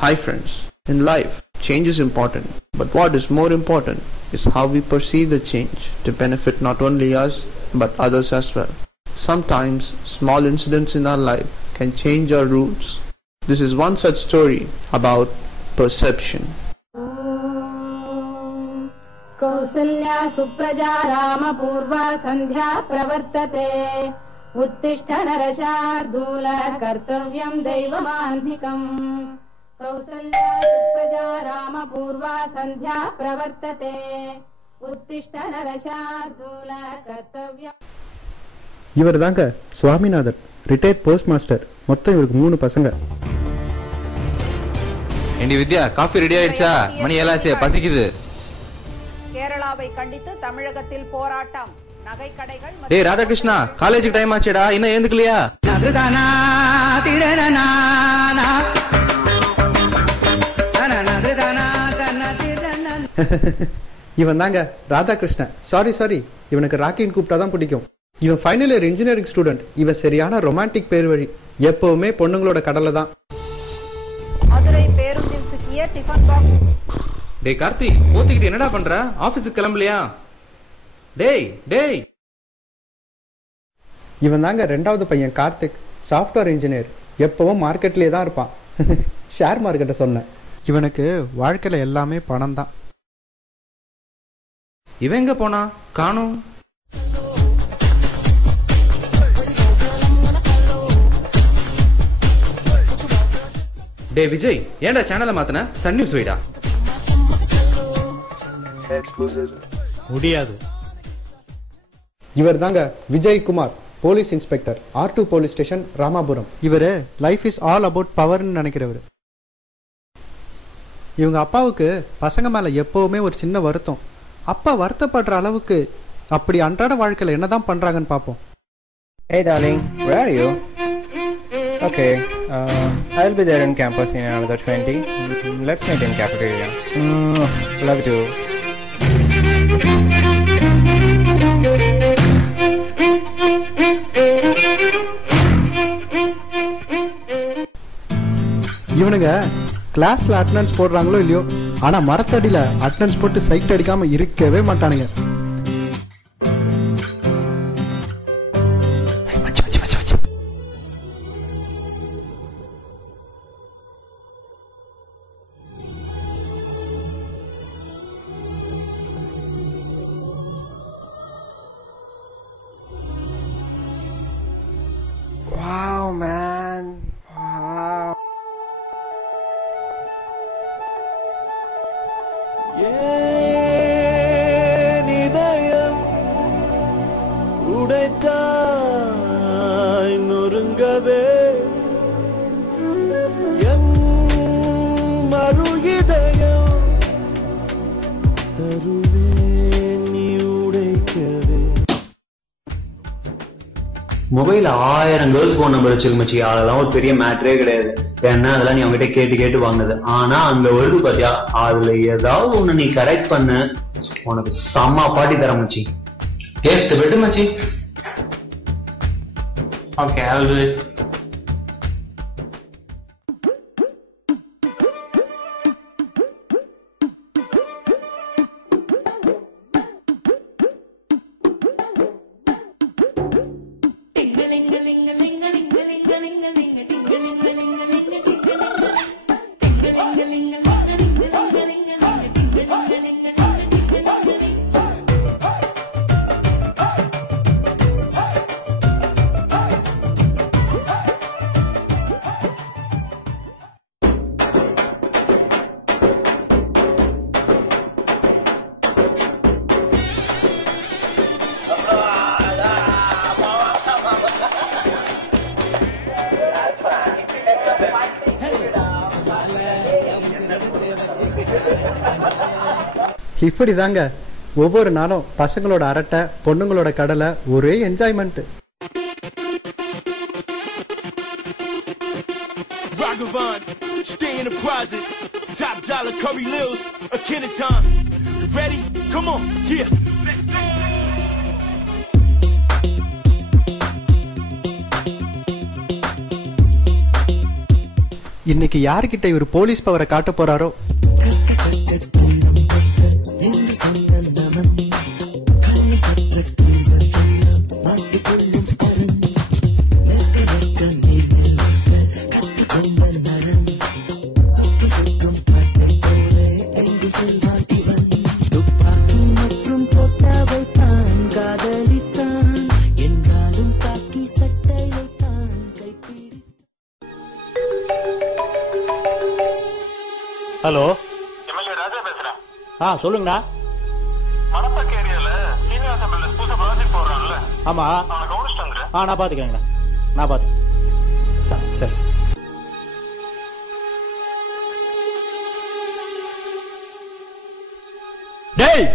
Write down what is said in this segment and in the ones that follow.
Hi friends, in life, change is important, but what is more important is how we perceive the change to benefit not only us but others as well. Sometimes, small incidents in our life can change our roots. This is one such story about perception. Kausalya Supraja रामपूर्वा सन्ध्या प्रवर्तते उत्तिष्ठ नरशार्दूल कर्तव्यं दैवमान्धिकम् कौसल्या सुप्रजा रामपूर्वा सन्ध्या प्रवर्तते उत्तिष्ठ नरशार्दूल कर्तव्यं இவர் தாங்க Swaminathan, retired post master. மொத்தம் இவருக்கு 3 பசங்க. ஏண்டி வித்யா, காஃபி ரெடி ஆயிடுச்சா? மணி ஏழாச்சு, பசிக்குது. கேரளாவை கண்டித்து தமிழகத்தில் போராட்டம். நகை கடைகள். டேய் ராதாகிருஷ்ணா, காலேஜுக்கு டைம் ஆச்சுடா, இன்னும் ஏந்துக்கலையா? இவன் தாங்க ராதாகிருஷ்ணன். சாரி, இவனுக்கு ராக்கின்னு கூப்பிட்டாதான் பிடிக்கும். இவன் ஃபைனல் இயர் இன்ஜினியரிங் ஸ்டூடெண்ட். இவன் சரியான ரொமான்டிக் பேர் வழி. எப்பவுமே பொண்ணுங்களோட கடலை தான். மதுரை பேருந்தில் சிக்கிய டிஃபன் பாக்ஸ். டேய் கார்த்தி, போத்திக்கிட்டு என்னடா பண்ற? ஆபீஸுக்கு கிளம்பலையா? டேய் இவன் தாங்க 2வது பையன் கார்த்திக், சாஃப்ட்வேர் இன்ஜினியர். எப்பவும் மார்க்கெட்லயே தான் இருப்பான். ஷேர் மார்க்கெட்டை சொன்னேன். இவனுக்கு வாழ்க்கையில எல்லாமே பணம் தான். இவன் எங்க போனா? காணோம். டேய் விஜய், ஏன்டா சேனலை மாத்தன? சன் நியூஸ் வைடா. முடியாது. இவர் தாங்க Vijaykumar, police inspector, R2 police station, Ramapuram. இவரு லைஃப் இஸ் ஆல் அபவுட் பவர்னு நினைக்கிறவர். இவங்க அப்பாவுக்கு பசங்க மேல எப்பவுமே ஒரு சின்ன வருத்தம். அப்பா வருத்தப்படுற அளவுக்கு அப்படி அன்றாட வாழ்க்கையில என்னதான் பண்றாங்கன்னு பாப்போம். Hey darling, where are you? Okay, I'll be there in campus in another 20. Let's meet in cafeteria. Love you. இவனுங்க கிளாஸ்ல அட்டெண்டன்ஸ் போடுறாங்களோ இல்லையோ, ஆனா மரத்தடியில அட்டெண்டன்ஸ் போட்டு சைட் அடிக்காம இருக்கவே மாட்டானுங்க. Wow, man. Wow. இதயம் உடைத்தாய் நொறுங்கவே என் மறு இதயம் தருவேன் நீ உடைக்கவே. மொபைல் 1000 கேர்ள்ஸ் போன் நம்பர் வச்சிருக்கு மச்சி. அதெல்லாம் ஒரு பெரிய மேட்டரே கிடையாது. ஏன்னா அதெல்லாம் நீ அவங்ககிட்ட கேட்டு வாங்குது. ஆனா அங்க வருது பாத்தியா, அதுல ஏதாவது ஒண்ணு நீ கரெக்ட் பண்ண, உனக்கு செம்ம பாட்டி தர மச்சி. ஏத்து விட்டு மச்சி. Okay, I'll do it. இப்படிதாங்க ஒவ்வொரு நாளும் பசங்களோட அரட்டை, பொண்ணுங்களோட கடலை, ஒரே enjoyment. Ragavan, stay in the prizes, top dollar Curry Lils, a Kenneton. You ready? Come on, yeah, let's go. இன்னைக்கு யாருக்கிட்ட இவர் போலீஸ் பவரை காட்ட போறாரோ? ஹலோ, எம்எல்ஏ ராஜா பேசுறேன். சொல்லுங்கண்ணா. மணப்பாக்க ஏரியால சீனிவாசன் பில்டர்ஸ் புதுசா ப்ராஜெக்ட் போடுறான்ல? ஆமா. அவனை கவனிச்சிட்டாங்க. நான் பாத்துக்கிறேங்கண்ணா. நான் பாத்துக்கிறேன். சரி. டேய்,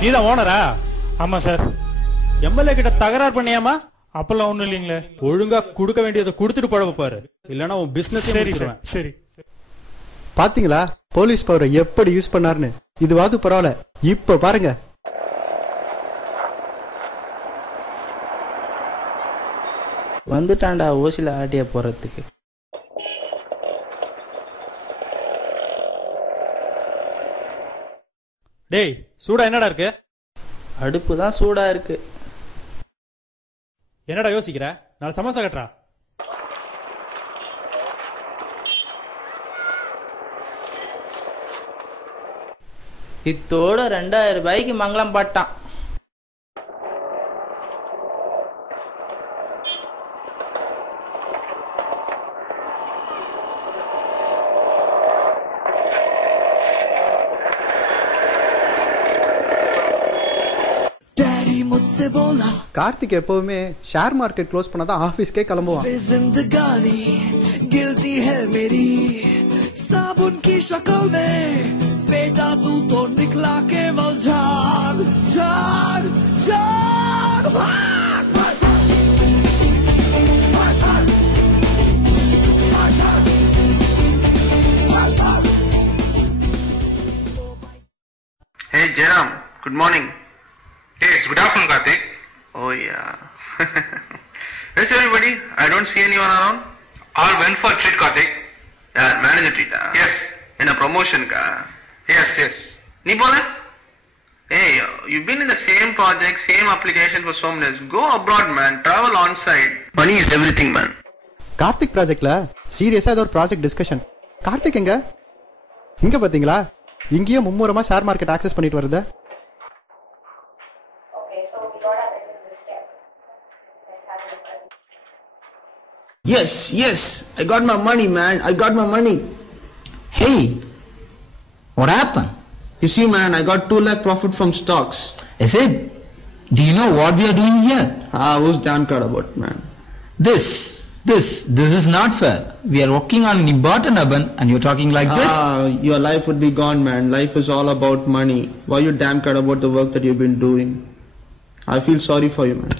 நீதான் ஓனரா? ஆமா சார். எம்எல்ஏ கிட்ட தகராறு பண்ணியாமா? அப்பெல்லாம் ஒண்ணும் இல்லீங்களே. ஒழுங்கா கொடுக்க வேண்டியதை கொடுத்துட்டு பழக பாரு, இல்லன்னா உன் பிசினஸ். சரி. பாத்தீங்களா போலீஸ் பவரை எப்படி யூஸ் பண்ணாருன்னு? இதுவாது பரவாயில்ல, இப்ப பாருங்க. வந்துட்டான்டா ஓசில ஆட்டிய போறதுக்கு. டேய், சூடா என்னடா இருக்கு? அடுப்பு தான் சூடா இருக்கு. என்னடா யோசிக்கிற? நாளை சமோசா கட்டுறா. இத்தோட 2000 ரூபாய்க்கு மங்களம் பாட்டான். கார்த்திக் எப்பவுமே ஷேர் மார்க்கெட் க்ளோஸ் பண்ணாதான் ஆபீஸ்க்கே கிளம்புவான். बेटा तू तो निकला केवल झाग झाग झाग भाग भाग Hey Jairam, good morning. Hey, it's good afternoon, Karthik. Oh yeah. Where's everybody? I don't see anyone around. All went for a treat, Karthik. Yeah, manager treat. Yes. In a promotion ka. Yes. Nee bola? Hey, you've been in the same project, same application for so many years. Go abroad, man. Travel on site. Money is everything, man. Karthik ப்ராஜெக்ட்ல சீரியஸா ஏதோ ஒரு project discussion. Karthik இங்க பாத்தீங்களா? இங்கேயும் மும்முரமா share market access பண்ணிட்டு வருது. Yes. I got my money, man. I got my money. Hey, what happened? You see, man, I got 2 lakh profit from stocks. Is it? Do you know what we are doing here? Who's damn cut about, man? This is not fair. We are working on an important urban and you're talking like this? Your life would be gone, man. Life is all about money. Why you damn cut about the work that you've been doing? I feel sorry for you, man.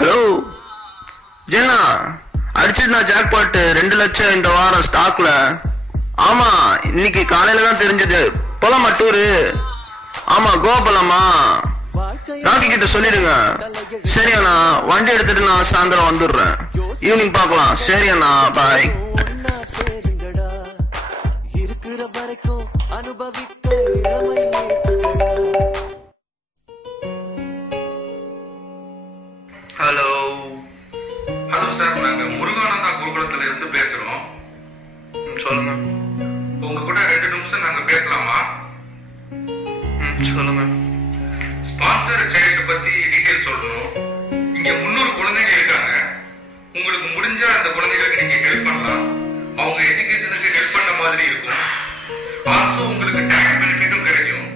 Hello Jena, அடிச்சிருந்தா jackpot 2 லட்சம் இந்த வாரம் ஸ்டாக்ல. ஆமா, இன்னைக்கு காலையில தான் தெரிஞ்சது. போலாமா டூரு? ஆமா, கோவா போலாமா? ராக்கி கிட்ட சொல்லிடுங்க. சரி அண்ணா, வண்டி எடுத்துட்டு நான் சாயந்தரம் வந்துடுறேன். ஈவினிங் பார்க்கலாம். சரி அண்ணா, பாய். ஹலோ சார், நாங்க முருகானந்தா குருகுலத்துல இருந்து பேசுறோம். சொல்லுங்க. உங்க கூட 2 நிமிஷம் நாங்க பேசலாமா? சொல்லுங்க. ஸ்பான்சர் சைல்டு பத்தி டீடைல் சொல்லணும். இங்க 300 குழந்தைங்க இருக்காங்க. உங்களுக்கு முடிஞ்சா அந்த குழந்தைகளுக்கு நீங்க ஹெல்ப் பண்ணலாம். அவங்க எஜுகேஷனுக்கு ஹெல்ப் பண்ண மாதிரி இருக்கும். ஆல்சோ உங்களுக்கு டாக்ஸ் பெனிஃபிட்டும் கிடைக்கும்.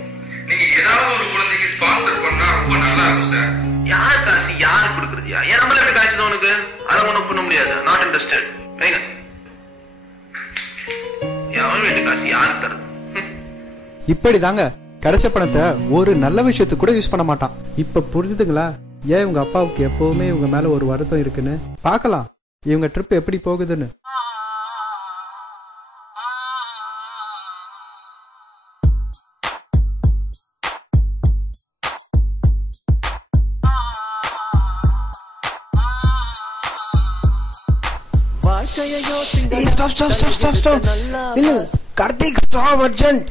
நீங்க ஏதாவது ஒரு குழந்தைக்கு ஸ்பான்சர் பண்ணா ரொம்ப நல்லா இருக்கும் சார். யார் காசு யார் கொடுக்குறதுயா? என் நம்மள எப்படி காசு தான் உனக்கு? அதை ஒன்றும் பண்ண முடியாது. Not interested. வைங்க. எவன் வீட்டு காசு யாரு தருது? இப்படிதாங்க கிடைச்ச பணத்தை ஒரு நல்ல விஷயத்துக்கு கூட யூஸ் பண்ண மாட்டான். இப்ப புரிஞ்சுதுங்களா ஏன் உங்க அப்பாவுக்கு எப்பவுமே இவங்க மேல ஒரு வருத்தம் இருக்குன்னு? பார்க்கலாம் இவங்க ட்ரிப் எப்படி போகுதுன்னு. Stop. Karthik, stop urgent.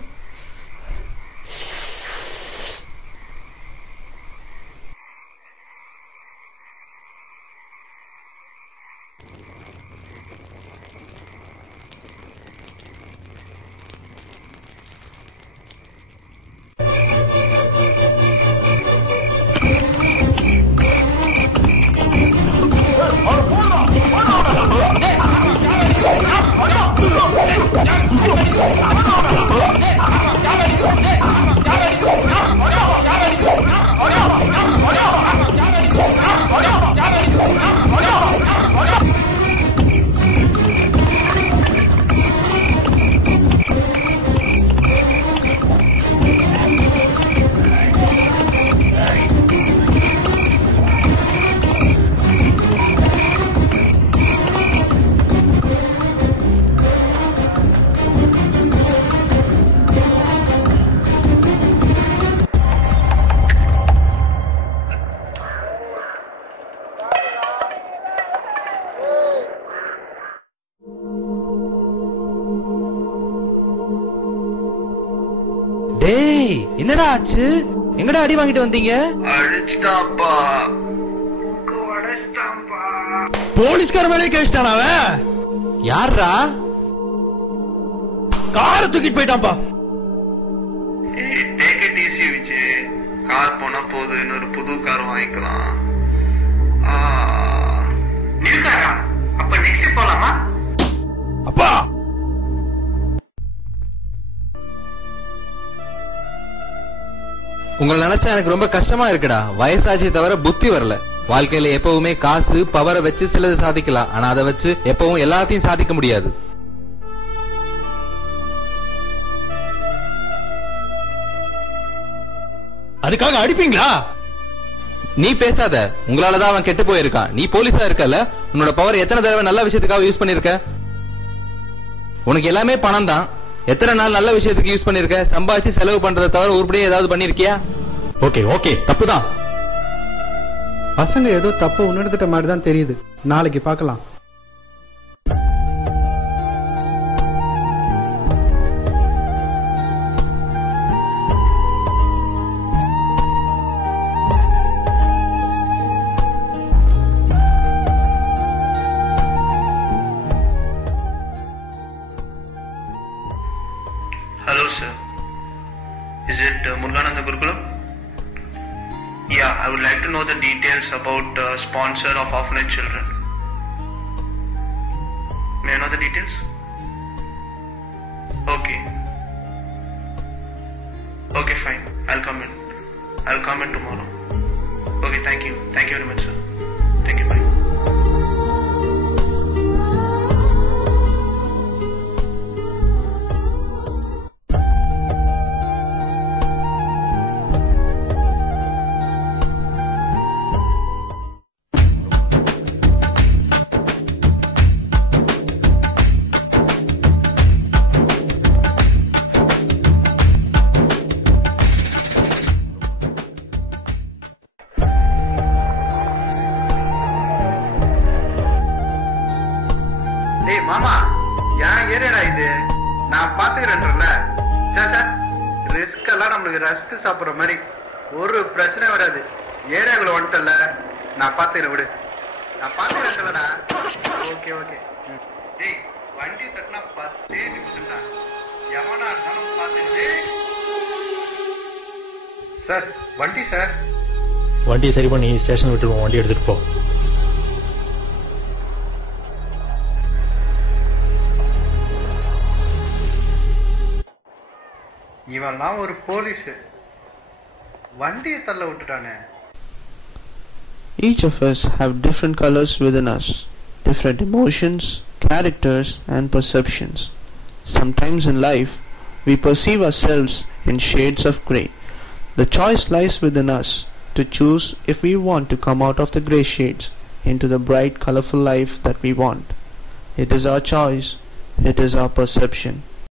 டேய் என்னடா ஆச்சு? எங்கடா அடி வாங்கிட்டு வந்தீங்க? அடிச்சிட்டாப்பா. போலீஸ்கார மேலே கேஸ்டானா அவன்? யாரா? காரை தூக்கிட்டு போயிட்டான்ப்பா. Take it easy Vijay. Car போனா போதும், இன்னொரு புது கார் வாங்கிக்கலாம். நியூ காரா? அப்ப நெக்ஸ்ட் போலாமா? அப்பா உங்களை நினைச்சா எனக்கு ரொம்ப கஷ்டமா இருக்குடா. வயசாச்சே தவிர புத்தி வரல. வாழ்க்கையில எப்பவுமே காசு பவரை வச்சு சிலது சாதிக்கலாம், ஆனா அதை வச்சு எப்பவும் எல்லாத்தையும் சாதிக்க முடியாது. அதுக்காக அடிப்பீங்களா? நீ பேசாத. உங்களாலதான் அவன் கெட்டு போயிருக்கான். நீ போலீஸா இருக்கல, உன்னோட பவர் எத்தனை தடவை நல்ல விஷயத்துக்காக யூஸ் பண்ணிருக்க? உனக்கு எல்லாமே பணம் தான். எத்தனை நாள் நல்ல விஷயத்துக்கு யூஸ் பண்ணிருக்க? சம்பாதிச்சு செலவு பண்றதை தவிர உருப்படியே ஏதாவது பண்ணிருக்கியா? ஓகே தப்புதான். பசங்க ஏதோ தப்பு உணர்ந்துட்ட மாதிரி தான் தெரியுது. நாளைக்கு பார்க்கலாம். Hello sir, is it Murugananda Gurukulam? Yeah, I would like to know the details about sponsor of orphanage children. May I know the details? Okay fine, I'll come in tomorrow. Okay, thank you very much sir. Thank you, bye. மாமா, ஏன் ஏரியாடா இது? நான் பாத்துக்கிறேன்ல. Risk எல்லாம் நம்மளுக்கு rusk சாப்பிடுற மாதிரி. ஒரு பிரச்சனை வராது. ஏரியாக்குள்ள வந்துட்டல, நான் பாத்துக்கிறேன், விடு. நான் பாத்துக்கிறேன்லடா. ஓகே. டேய், வண்டி தட்டினா 10 நிமிஷம் தான். எவனா இருந்தாலும் பாத்துக்கிட்டு. சார், வண்டியை சரி பண்ணி ஸ்டேஷன் விட்டுருவோம். வண்டி எடுத்துட்டு போ. இவன்லாம் ஒரு போலீஸ். வண்டியை தள்ள விட்டுட்டானே. Each of us have different colors within us, different emotions, characters and perceptions. Sometimes in life, we perceive ourselves in shades of grey. The choice lies within us to choose if we want to come out of the grey shades into the bright, colorful life that we want. It is our choice. It is our perception.